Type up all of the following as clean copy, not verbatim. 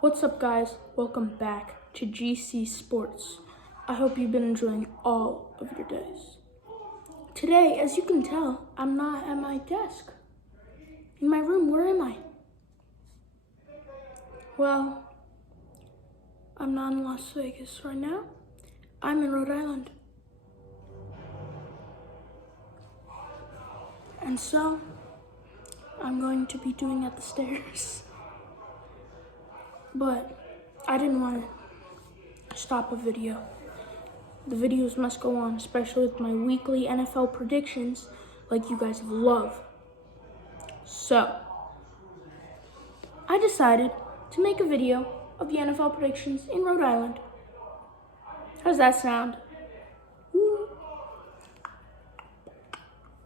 What's up, guys? Welcome back to GC Sports. I hope you've been enjoying all of your days. Today, as you can tell, I'm not at my desk. In my room, where am I? Well, I'm not in Las Vegas right now. I'm in Rhode Island. And so, I'm going to be doing at the stairs. But I didn't want to stop a video. The videos must go on, especially with my weekly NFL predictions like you guys love. So, I decided to make a video of the NFL predictions in Rhode Island. How does that sound? Woo.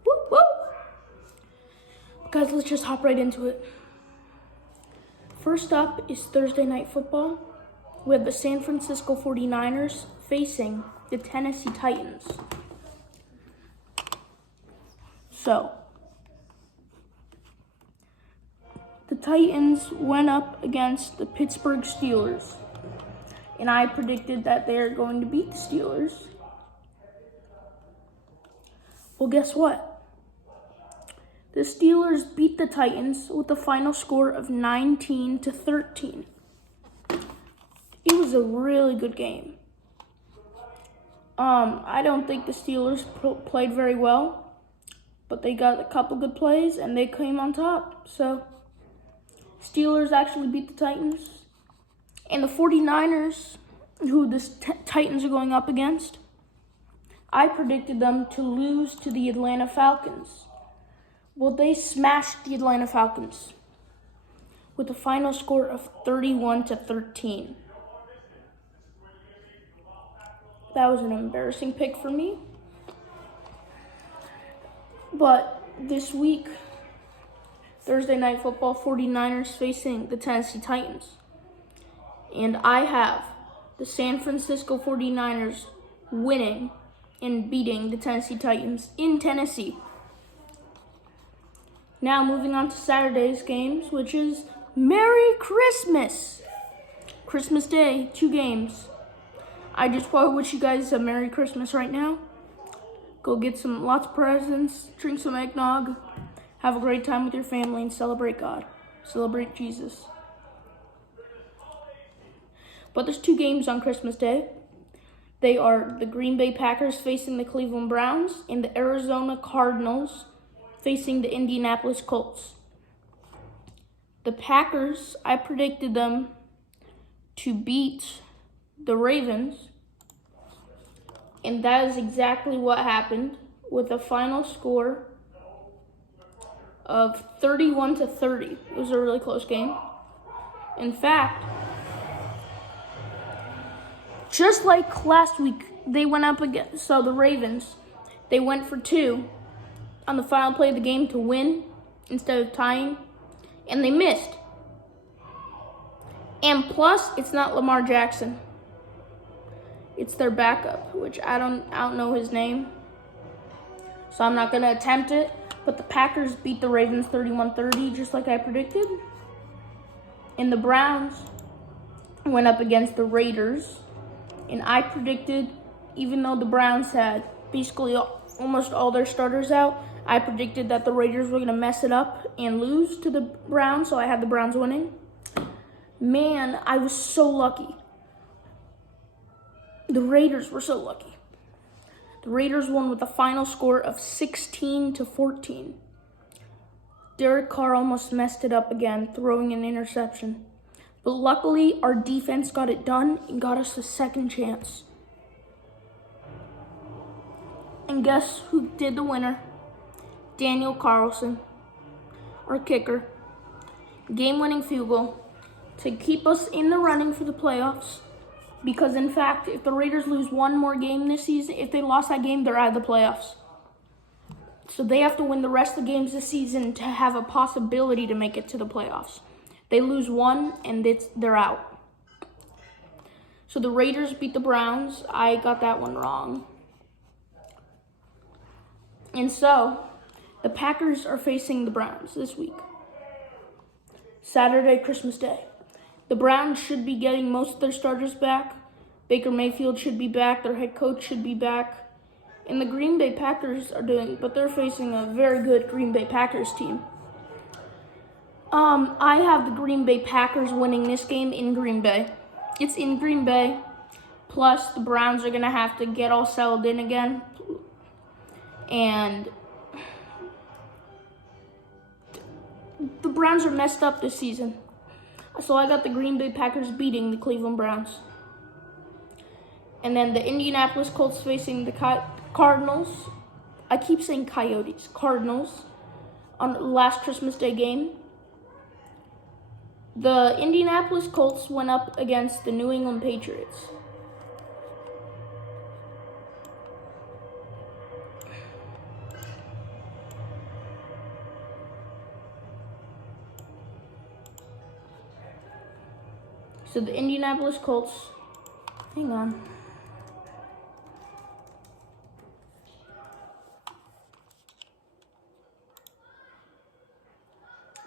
Woo, woo. Guys, let's just hop right into it. First up is Thursday Night Football. We have the San Francisco 49ers facing the Tennessee Titans. So, the Titans went up against the Pittsburgh Steelers, and I predicted that they're going to beat the Steelers. Well, guess what? The Steelers beat the Titans with a final score of 19-13. It was a really good game. I don't think the Steelers played very well, but they got a couple good plays and they came on top. So, Steelers actually beat the Titans. And the 49ers, who the Titans are going up against, I predicted them to lose to the Atlanta Falcons. Well, they smashed the Atlanta Falcons with a final score of 31-13. That was an embarrassing pick for me. But this week, Thursday Night Football, 49ers facing the Tennessee Titans. And I have the San Francisco 49ers winning and beating the Tennessee Titans in Tennessee. Now moving on to Saturday's games, which is Merry Christmas! Christmas Day, 2 games. I just want to wish you guys a Merry Christmas right now. Go get lots of presents, drink some eggnog, have a great time with your family, and celebrate God. Celebrate Jesus. But there's 2 games on Christmas Day. They are the Green Bay Packers facing the Cleveland Browns and the Arizona Cardinals facing the Indianapolis Colts. The Packers, I predicted them to beat the Ravens, and that is exactly what happened with a final score of 31-30. It was a really close game. In fact, just like last week, they went up against, so the Ravens, they went for 2 on the final play of the game to win instead of tying, and they missed. And plus, it's not Lamar Jackson. It's their backup, which I don't know his name, so I'm not going to attempt it. But the Packers beat the Ravens 31-30, just like I predicted. And the Browns went up against the Raiders, and I predicted, even though the Browns had basically almost all their starters out, I predicted that the Raiders were going to mess it up and lose to the Browns, so I had the Browns winning. Man, I was so lucky. The Raiders were so lucky. The Raiders won with a final score of 16-14. Derek Carr almost messed it up again, throwing an interception. But luckily, our defense got it done and got us a second chance. And guess who did the winner? Daniel Carlson, our kicker. Game-winning field goal to keep us in the running for the playoffs. Because, in fact, if the Raiders lose one more game this season, if they lost that game, they're out of the playoffs. So they have to win the rest of the games this season to have a possibility to make it to the playoffs. They lose one, and they're out. So the Raiders beat the Browns. I got that one wrong. And so, the Packers are facing the Browns this week. Saturday, Christmas Day. The Browns should be getting most of their starters back. Baker Mayfield should be back. Their head coach should be back. And the Green Bay Packers are doing, but they're facing a very good Green Bay Packers team. I have the Green Bay Packers winning this game in Green Bay. It's in Green Bay. Plus, the Browns are going to have to get all settled in again. And the Browns are messed up this season. So I got the Green Bay Packers beating the Cleveland Browns. And then the Indianapolis Colts facing the Cardinals. I keep saying Coyotes. Cardinals on the last Christmas Day game. The Indianapolis Colts went up against the New England Patriots. So the Indianapolis Colts, hang on.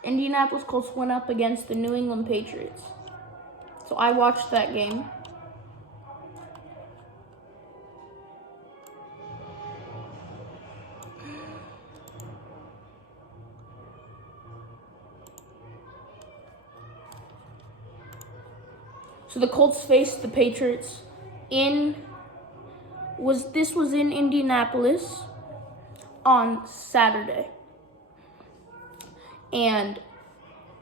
Indianapolis Colts went up against the New England Patriots. So I watched that game. So the Colts faced the Patriots this was in Indianapolis on Saturday. And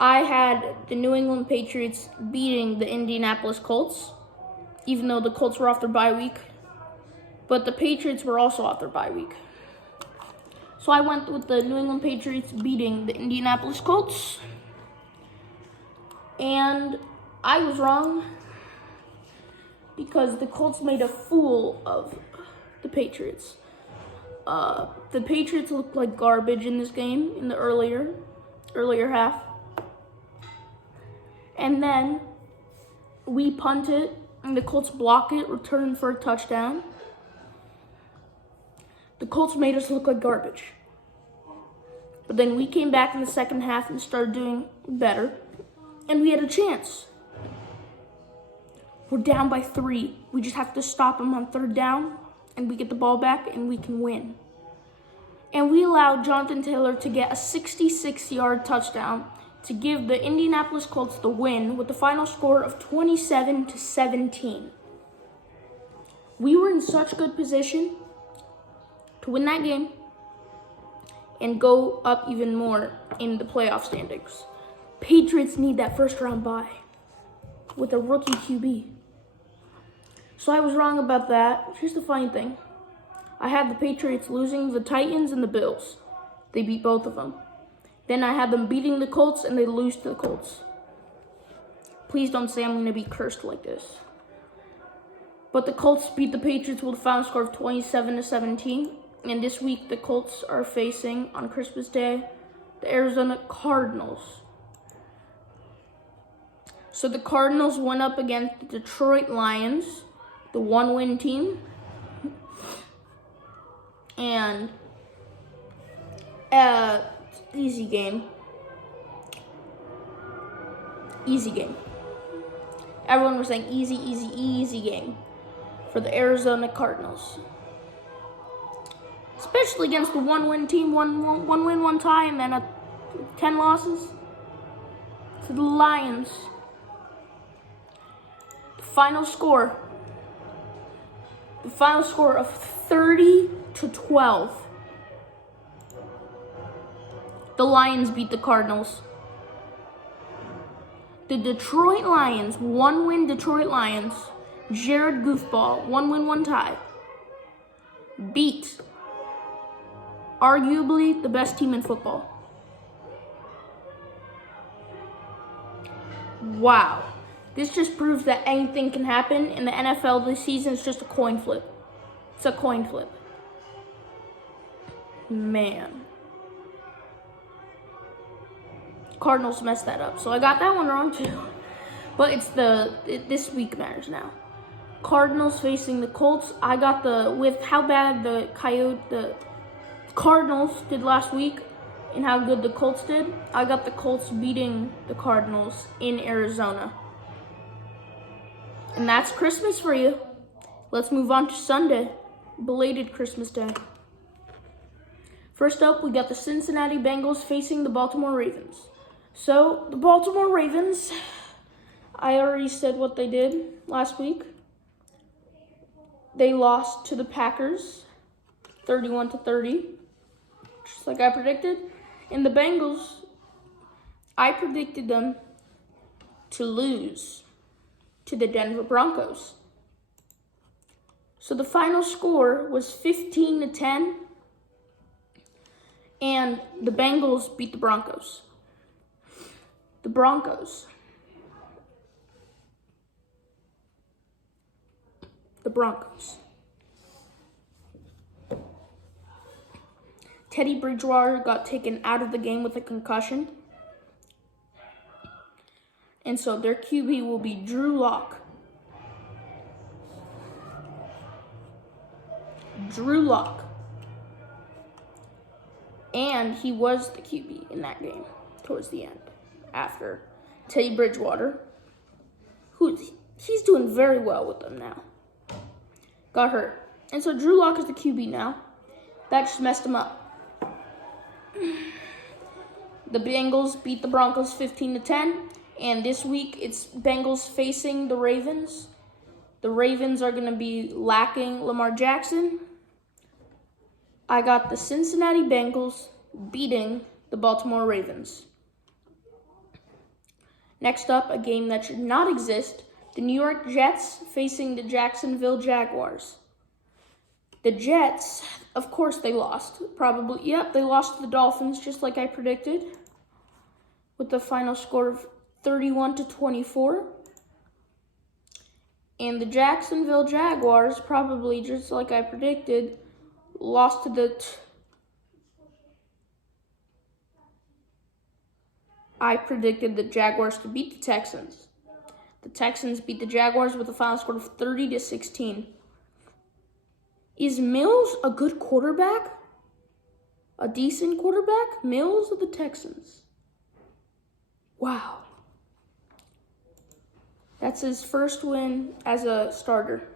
I had the New England Patriots beating the Indianapolis Colts, even though the Colts were off their bye week. But the Patriots were also off their bye week. So I went with the New England Patriots beating the Indianapolis Colts. And I was wrong because the Colts made a fool of the Patriots. The Patriots looked like garbage in this game in the earlier half. And then we punt it, and the Colts block it, return for a touchdown. The Colts made us look like garbage. But then we came back in the second half and started doing better, and we had a chance. We're down by 3. We just have to stop them on third down, and we get the ball back, and we can win. And we allowed Jonathan Taylor to get a 66-yard touchdown to give the Indianapolis Colts the win with the final score of 27-17. We were in such good position to win that game and go up even more in the playoff standings. Patriots need that first round bye with a rookie QB. So I was wrong about that. Here's the funny thing. I had the Patriots losing the Titans and the Bills. They beat both of them. Then I had them beating the Colts, and they lose to the Colts. Please don't say I'm going to be cursed like this. But the Colts beat the Patriots with a final score of 27-17. And this week, the Colts are facing, on Christmas Day, the Arizona Cardinals. So the Cardinals went up against the Detroit Lions, the one-win team. And easy game. Easy game. Everyone was saying easy game for the Arizona Cardinals. Especially against the one-win team, one win, one tie, and then 10 losses to the Lions. The final score of 30-12. The Lions beat the Cardinals. The Detroit Lions, one-win Detroit Lions, Jared Goofball, one win, one tie, beat arguably the best team in football. Wow. This just proves that anything can happen in the NFL this season. It's just a coin flip. It's a coin flip. Man. Cardinals messed that up. So I got that one wrong too. But this week matters now. Cardinals facing the Colts. I got with how bad the Cardinals did last week and how good the Colts did. I got the Colts beating the Cardinals in Arizona. And that's Christmas for you. Let's move on to Sunday, belated Christmas Day. First up, we got the Cincinnati Bengals facing the Baltimore Ravens. So, the Baltimore Ravens, I already said what they did last week. They lost to the Packers, 31-30, just like I predicted. And the Bengals, I predicted them to lose to the Denver Broncos. So the final score was 15-10, and the Bengals beat the Broncos. The Broncos. Teddy Bridgewater got taken out of the game with a concussion. And so their QB will be Drew Lock. And he was the QB in that game towards the end after Teddy Bridgewater, he's doing very well with them now, got hurt. And so Drew Lock is the QB now. That just messed him up. The Bengals beat the Broncos 15-10. And this week, it's Bengals facing the Ravens. The Ravens are going to be lacking Lamar Jackson. I got the Cincinnati Bengals beating the Baltimore Ravens. Next up, a game that should not exist. The New York Jets facing the Jacksonville Jaguars. The Jets, of course they lost. They lost to the Dolphins just like I predicted, with the final score of 31-24. And the Jacksonville Jaguars, probably just like I predicted, lost to I predicted the Jaguars to beat the Texans. The Texans beat the Jaguars with a final score of 30-16. Is Mills a good quarterback? A decent quarterback? Mills of the Texans. Wow. That's his first win as a starter.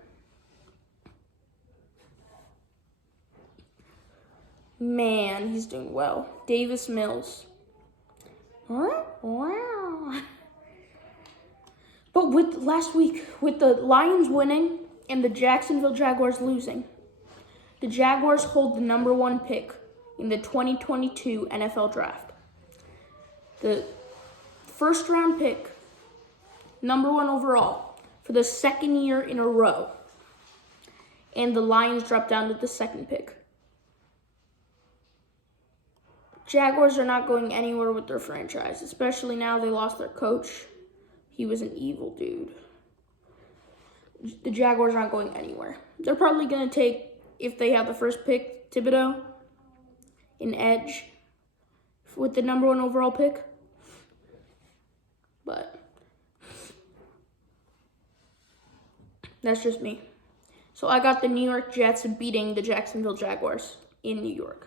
Man, he's doing well. Davis Mills. Huh? Wow. But with last week, with the Lions winning and the Jacksonville Jaguars losing, the Jaguars hold the number 1 pick in the 2022 NFL Draft. The first round pick, number 1 overall, for the second year in a row. And the Lions dropped down to the 2nd pick. Jaguars are not going anywhere with their franchise, especially now they lost their coach. He was an evil dude. The Jaguars aren't going anywhere. They're probably going to take, if they have the first pick, Thibodeau, an edge, with the number 1 overall pick. But that's just me. So I got the New York Jets beating the Jacksonville Jaguars in New York.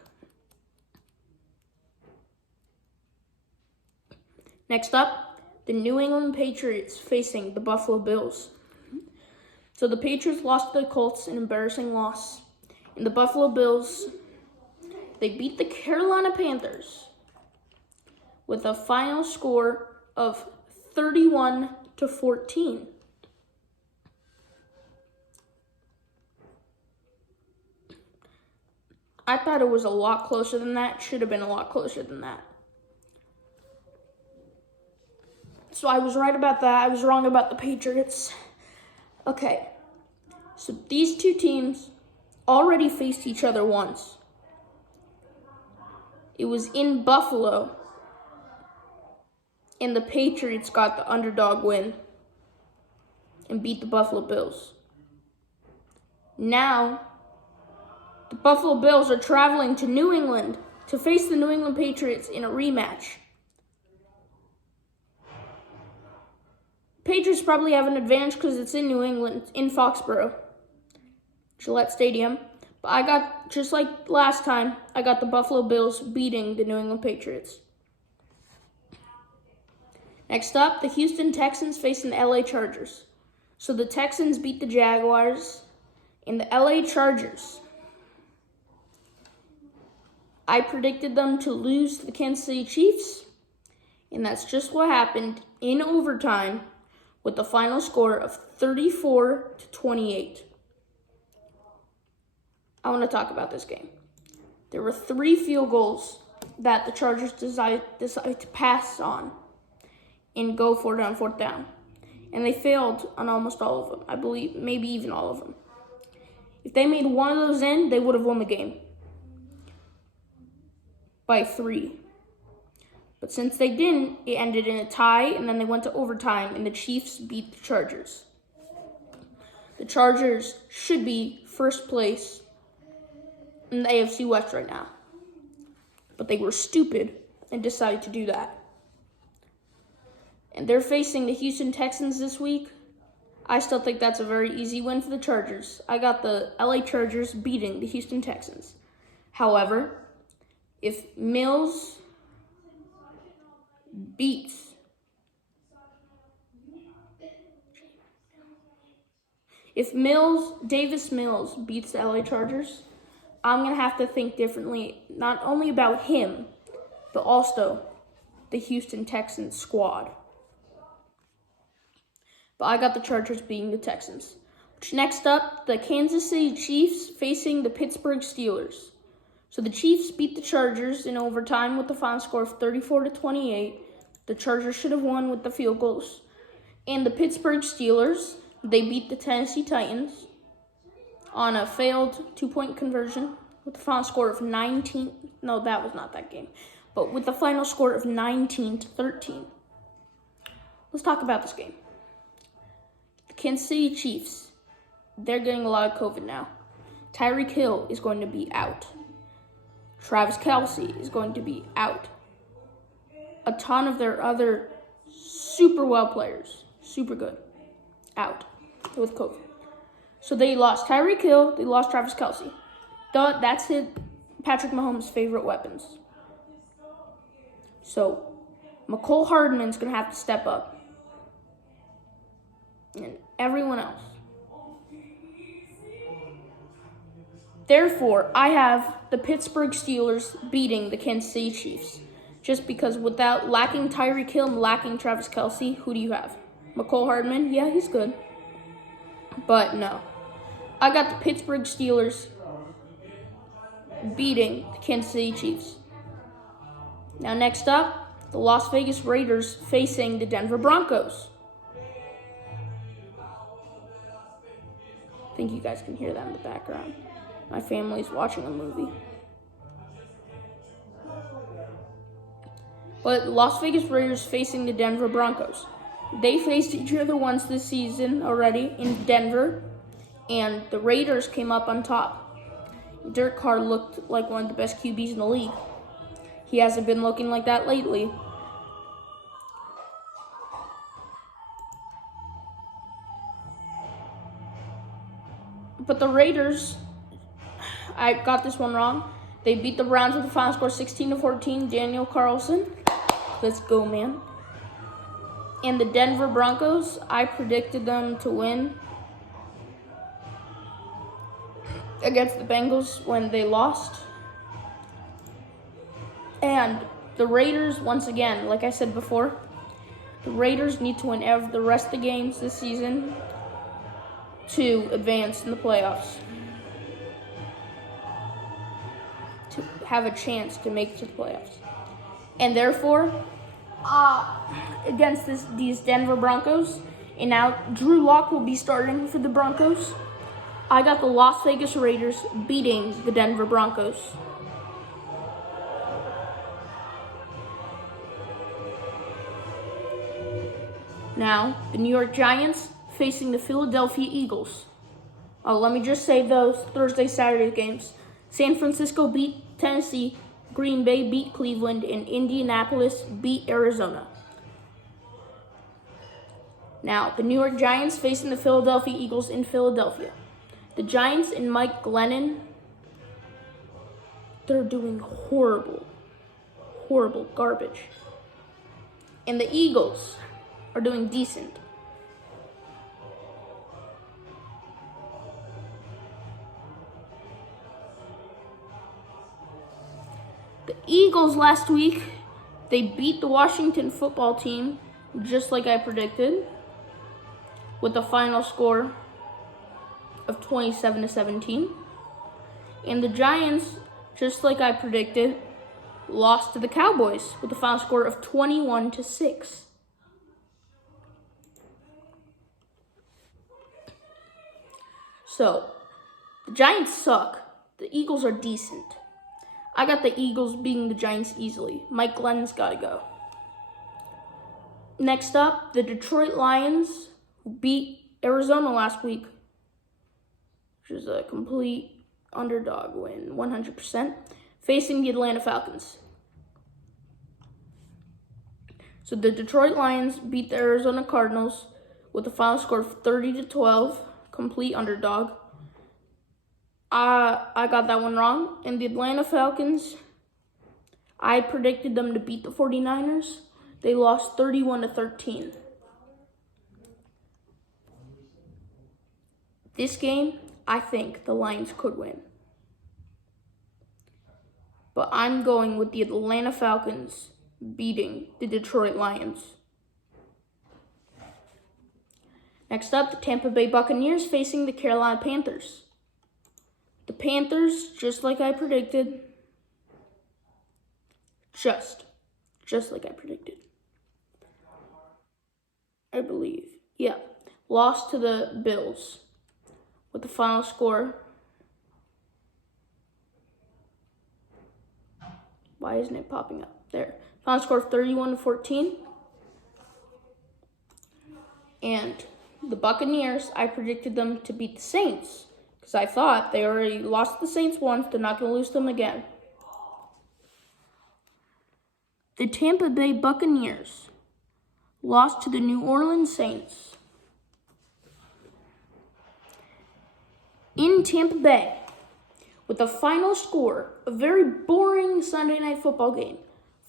Next up, the New England Patriots facing the Buffalo Bills. So the Patriots lost to the Colts, an embarrassing loss. And the Buffalo Bills, they beat the Carolina Panthers with a final score of 31-14. I thought it was a lot closer than that. Should have been a lot closer than that. So I was right about that. I was wrong about the Patriots. Okay. So these two teams already faced each other once. It was in Buffalo. And the Patriots got the underdog win and beat the Buffalo Bills. Now, the Buffalo Bills are traveling to New England to face the New England Patriots in a rematch. Patriots probably have an advantage because it's in New England, in Foxborough, Gillette Stadium. But I got, just like last time, I got the Buffalo Bills beating the New England Patriots. Next up, the Houston Texans facing the LA Chargers. So the Texans beat the Jaguars, and the LA Chargers, I predicted them to lose to the Kansas City Chiefs, and that's just what happened in overtime with the final score of 34-28. I want to talk about this game. There were 3 field goals that the Chargers decided to pass on and go for it on 4th down. And they failed on almost all of them. I believe maybe even all of them. If they made one of those in, they would have won the game by 3. But since they didn't, it ended in a tie, and then they went to overtime, and the Chiefs beat the Chargers. The Chargers should be first place in the AFC West right now. But they were stupid and decided to do that. And they're facing the Houston Texans this week. I still think that's a very easy win for the Chargers. I got the LA Chargers beating the Houston Texans. However, if Davis Mills beats the LA Chargers, I'm going to have to think differently, not only about him, but also the Houston Texans squad. But I got the Chargers beating the Texans. Next up, the Kansas City Chiefs facing the Pittsburgh Steelers. So the Chiefs beat the Chargers in overtime with the final score of 34-28. The Chargers should have won with the field goals. And the Pittsburgh Steelers, they beat the Tennessee Titans on a failed 2-point conversion with the final score of 19. No, that was not that game. But with the final score of 19-13. Let's talk about this game. The Kansas City Chiefs, they're getting a lot of COVID now. Tyreek Hill is going to be out. Travis Kelce is going to be out. A ton of their other super well players, super good, out with COVID. So they lost Tyreek Hill, they lost Travis Kelce. That's Patrick Mahomes' favorite weapons. So Mecole Hardman's going to have to step up. And everyone else. Therefore, I have the Pittsburgh Steelers beating the Kansas City Chiefs. Just because without lacking Tyreek Hill and lacking Travis Kelce, who do you have? Mecole Hardman? Yeah, he's good. But no. I got the Pittsburgh Steelers beating the Kansas City Chiefs. Now next up, the Las Vegas Raiders facing the Denver Broncos. I think you guys can hear that in the background. My family's watching a movie. But Las Vegas Raiders facing the Denver Broncos. They faced each other once this season already in Denver, and the Raiders came up on top. Derek Carr looked like one of the best QBs in the league. He hasn't been looking like that lately. But the Raiders, I got this one wrong. They beat the Browns with the final score 16-14. Daniel Carlson. Let's go, man. And the Denver Broncos, I predicted them to win against the Bengals when they lost. And the Raiders, once again, like I said before, the Raiders need to win the rest of the games this season to advance in the playoffs, to have a chance to make it to the playoffs. And therefore, against these Denver Broncos, and now Drew Lock will be starting for the Broncos, I got the Las Vegas Raiders beating the Denver Broncos. Now, the New York Giants facing the Philadelphia Eagles. Let me just say those Thursday, Saturday games. San Francisco beat Tennessee, Green Bay beat Cleveland, and Indianapolis beat Arizona. Now, the New York Giants facing the Philadelphia Eagles in Philadelphia. The Giants and Mike Glennon, they're doing horrible garbage. And the Eagles are doing decent. The Eagles last week, they beat the Washington football team, just like I predicted, with a final score of 27-17. And the Giants, just like I predicted, lost to the Cowboys with a final score of 21-6. So, the Giants suck. The Eagles are decent. I got the Eagles beating the Giants easily. Mike Glenn's got to go. Next up, the Detroit Lions beat Arizona last week, which is a complete underdog win, 100%, facing the Atlanta Falcons. So the Detroit Lions beat the Arizona Cardinals with a final score of 30-12, complete underdog. I got that one wrong. And the Atlanta Falcons, I predicted them to beat the 49ers. They lost 31-13. This game, I think the Lions could win. But I'm going with the Atlanta Falcons beating the Detroit Lions. Next up, the Tampa Bay Buccaneers facing the Carolina Panthers. The Panthers, just like I predicted, just like I predicted, I believe, yeah, lost to the Bills with the final score. Why isn't it popping up? There. Final score of 31-14. And the Buccaneers, I predicted them to beat the Saints because I thought they already lost the Saints once. They're not going to lose them again. The Tampa Bay Buccaneers lost to the New Orleans Saints in Tampa Bay with a final score, a very boring Sunday Night Football game.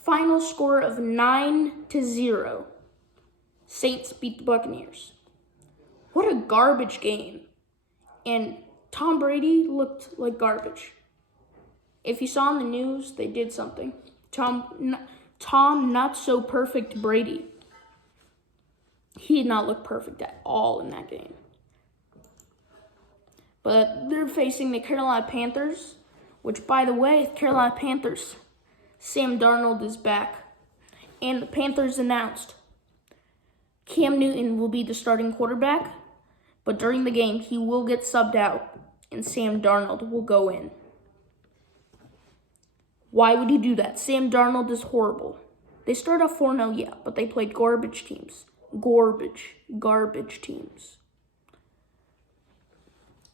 Final score of 9-0. Saints beat the Buccaneers. What a garbage game. And Tom Brady looked like garbage. If you saw on the news, they did something. Tom, not so perfect Brady. He did not look perfect at all in that game. But they're facing the Carolina Panthers, which, by the way, Carolina Panthers, Sam Darnold is back. And the Panthers announced Cam Newton will be the starting quarterback, but during the game, he will get subbed out, and Sam Darnold will go in. Why would he do that? Sam Darnold is horrible. They started off 4-0, yeah, but they played garbage teams. Garbage teams.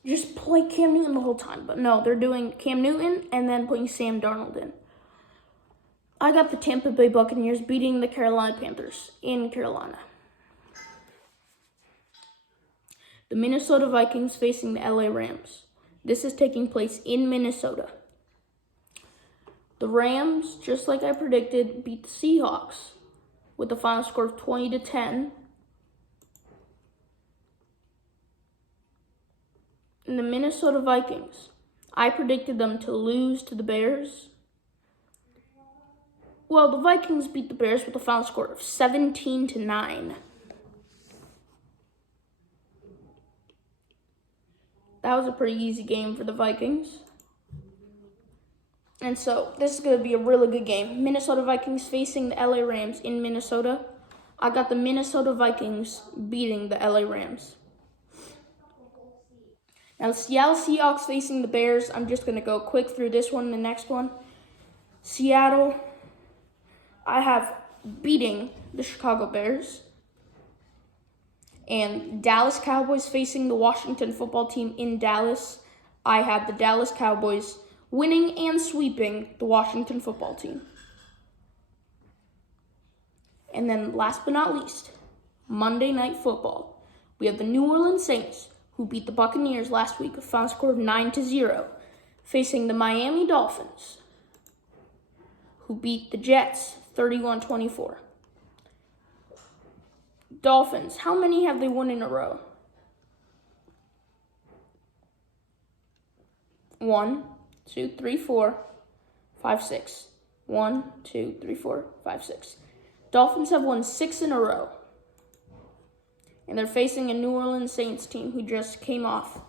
Just play Cam Newton the whole time. But no, they're doing Cam Newton and then putting Sam Darnold in. I got the Tampa Bay Buccaneers beating the Carolina Panthers in Carolina. The Minnesota Vikings facing the LA Rams. This is taking place in Minnesota. The Rams, just like I predicted, beat the Seahawks with a final score of 20-10. And the Minnesota Vikings, I predicted them to lose to the Bears. Well, the Vikings beat the Bears with a final score of 17-9. That was a pretty easy game for the Vikings. And so, this is going to be a really good game. Minnesota Vikings facing the LA Rams in Minnesota. I got the Minnesota Vikings beating the LA Rams. Now, the Seattle Seahawks facing the Bears. I'm just going to go quick through this one and the next one. Seattle, I have beating the Chicago Bears. And Dallas Cowboys facing the Washington football team in Dallas. I have the Dallas Cowboys winning and sweeping the Washington football team. And then last but not least, Monday Night Football. We have the New Orleans Saints, who beat the Buccaneers last week with a final score of 9-0, facing the Miami Dolphins, who beat the Jets 31-24. Dolphins, how many have they won in a row? 1, 2, 3, 4, 5, 6. 1, 2, 3, 4, 5, 6. Dolphins have won 6 in a row. And they're facing a New Orleans Saints team who just came off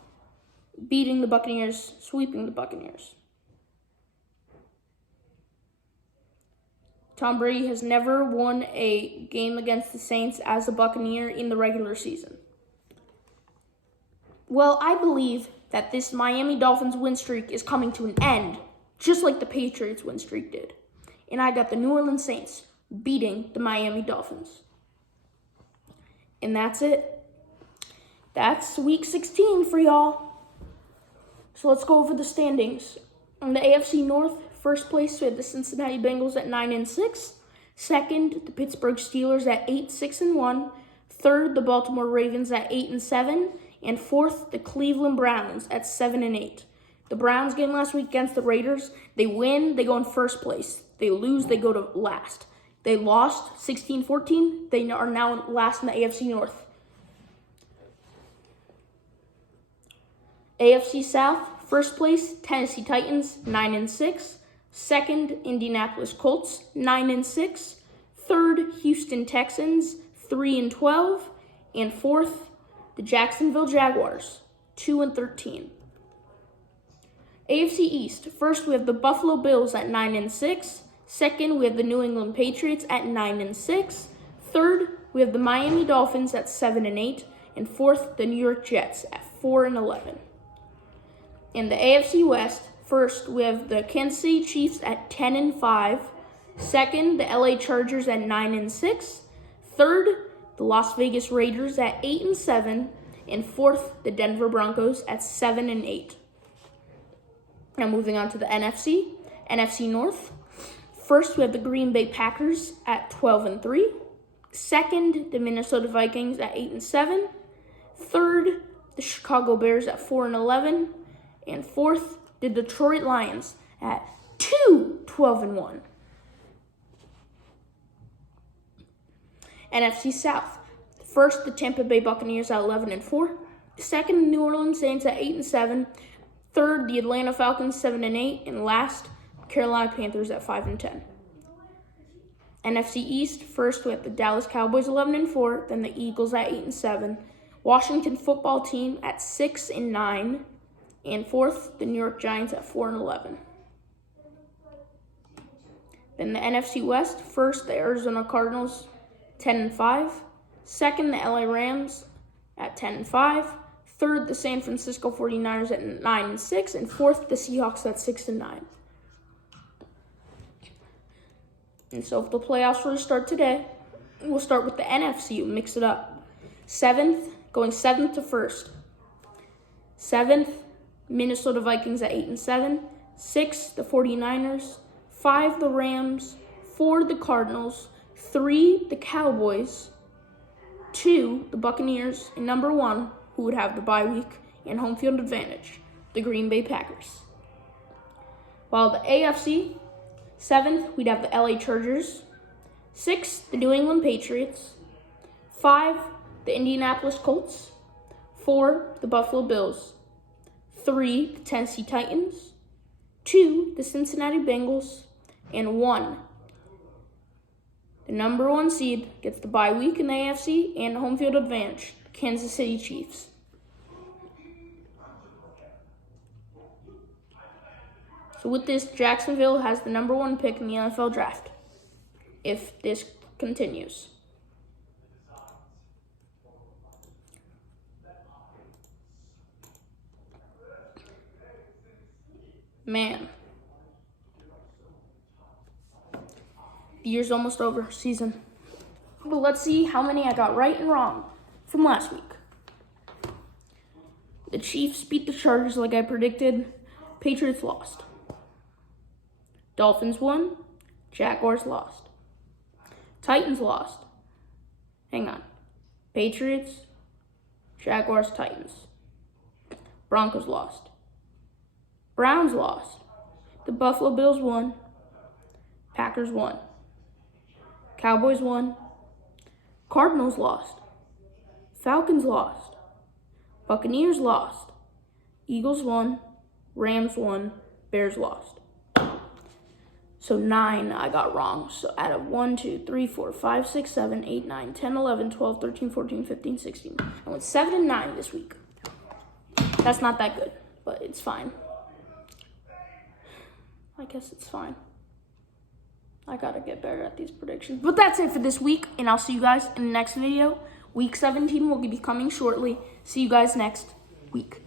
beating the Buccaneers, sweeping the Buccaneers. Tom Brady has never won a game against the Saints as a Buccaneer in the regular season. Well, I believe that this Miami Dolphins win streak is coming to an end, just like the Patriots win streak did. And I got the New Orleans Saints beating the Miami Dolphins. And that's it. That's week 16 for y'all. So let's go over the standings. In the AFC North, first place, we have the Cincinnati Bengals at 9-6. Second, the Pittsburgh Steelers at 8-6-1. Third, the Baltimore Ravens at 8-7. And fourth, the Cleveland Browns at 7-8. The Browns game last week against the Raiders, they win, they go in first place. They lose, they go to last. They lost 16-14. They are now last in the AFC North. AFC South, first place, Tennessee Titans, 9-6. Second, Indianapolis Colts, 9-6. Third, Houston Texans, 3-12. And fourth, the Jacksonville Jaguars, 2-13. AFC East, first we have the Buffalo Bills at 9-6. Second, we have the New England Patriots at 9-6. Third, we have the Miami Dolphins at 7-8. And fourth, the New York Jets at 4-11. In the AFC West, first, we have the Kansas City Chiefs at 10-5. Second, the LA Chargers at 9-6. Third, the Las Vegas Raiders at 8-7. And fourth, the Denver Broncos at 7-8. Now moving on to the NFC North. First, we have the Green Bay Packers at 12-3. Second, the Minnesota Vikings at 8-7. Third, the Chicago Bears at 4-11. And fourth, the Detroit Lions at 12-1. NFC South. First, the Tampa Bay Buccaneers at 11-4. Second, the New Orleans Saints at 8-7. Third, the Atlanta Falcons 7-8. And last, Carolina Panthers at 5-10. NFC East. First, we have the Dallas Cowboys 11-4. Then the Eagles at 8-7. Washington Football Team at 6-9. And fourth, the New York Giants at 4-11. Then the NFC West, first, the Arizona Cardinals, 10-5. Second, the LA Rams at 10-5. Third, the San Francisco 49ers at 9-6. And fourth, the Seahawks at 6-9. And so if the playoffs were to start today, we'll start with the NFC. We'll mix it up. Going seventh to first. Seventh, Minnesota Vikings at 8-7. 6, the 49ers. 5, the Rams. 4, the Cardinals. 3, the Cowboys. 2, the Buccaneers. And number 1, who would have the bye week and home field advantage, the Green Bay Packers. While the AFC, 7th, we'd have the LA Chargers. 6, the New England Patriots. 5, the Indianapolis Colts. 4, the Buffalo Bills. 3, the Tennessee Titans. 2, the Cincinnati Bengals. And 1, the number 1 seed gets the bye week in the AFC and home field advantage, the Kansas City Chiefs. So with this, Jacksonville has the number 1 pick in the NFL draft, if this continues. Man. The year's almost over, season. But let's see how many I got right and wrong from last week. The Chiefs beat the Chargers like I predicted. Patriots lost. Dolphins won. Jaguars lost. Titans lost. Hang on. Patriots, Jaguars, Titans. Broncos lost. Browns lost. The Buffalo Bills won. Packers won. Cowboys won. Cardinals lost. Falcons lost. Buccaneers lost. Eagles won. Rams won. Bears lost. So 9 I got wrong. So out of 1, 2, 3, 4, 5, 6, 7, 8, 9, 10, 11, 12, 13, 14, 15, 16. I went 7 and 9 this week. That's not that good, but it's fine. I guess it's fine. I gotta get better at these predictions. But that's it for this week, and I'll see you guys in the next video. Week 17 will be coming shortly. See you guys next week.